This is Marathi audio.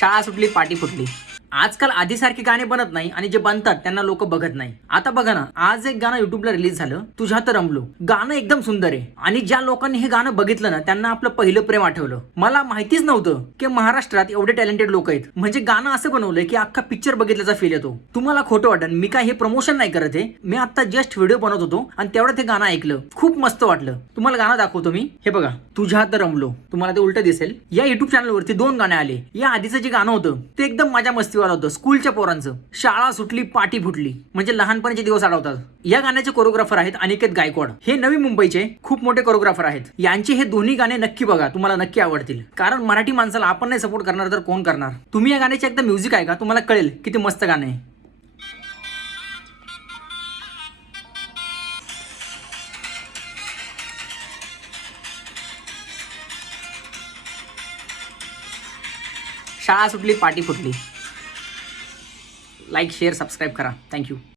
शाळा सुटली पाटी फुटली. आजकाल आधीसारखी गाणे बनत नाही आणि जे बनतात त्यांना लोक बघत नाही. आता बघा ना, आज एक गाणं युट्यूबला रिलीज झालं, तुझ्यात रमलो. गाणं एकदम सुंदर आहे आणि ज्या लोकांनी हे गाणं बघितलं ना त्यांना आपलं पहिलं प्रेम आठवलं. मला माहितीच नव्हतं की महाराष्ट्रात एवढे टॅलेंटेड लोक आहेत. म्हणजे गाणं असं बनवलंय की अख्खा पिक्चर बघितल्याचा फील येतो. तुम्हाला खोटं वाटेल, मी काय हे प्रमोशन नाही करत आहे. मी आता जस्ट व्हिडिओ बनवत होतो आणि तेवढ्यात हे गाणं ऐकलं, खूप मस्त वाटलं. तुम्हाला गाणं दाखवतो मी. हे बघा, तुझ्यात रमलो. तुम्हाला ते उलट दिसेल. या युट्यूब चॅनलवरती 2 गाणे आले. या आधीचं जे गाणं होतं ते एकदम माझ्या मस्तीवालं होतं, स्कूलच्या पोरांचं. शाळा सुटली पाटी फुटली, म्हणजे लहानपणीचे दिवस आठवतात. या गाण्याचे कोरिओग्राफर आहेत अनिकेत गायकवाड. हे नवी मुंबईचे खूप मोठे कोरिओग्राफर आहेत. यांचे हे दोन्ही गाणे नक्की बघा, तुम्हाला नक्की आवडतील. कारण मराठी माणसाला आपण नाही सपोर्ट करणार तर कोण करणार. तुम्ही या गाण्याचे एकदा म्युझिक ऐका, तुम्हाला कळेल किती मस्त गाणं आहे. शाळा सुटली पाटी फुटली. लाईक शेअर सबस्क्राईब करा. थँक्यू.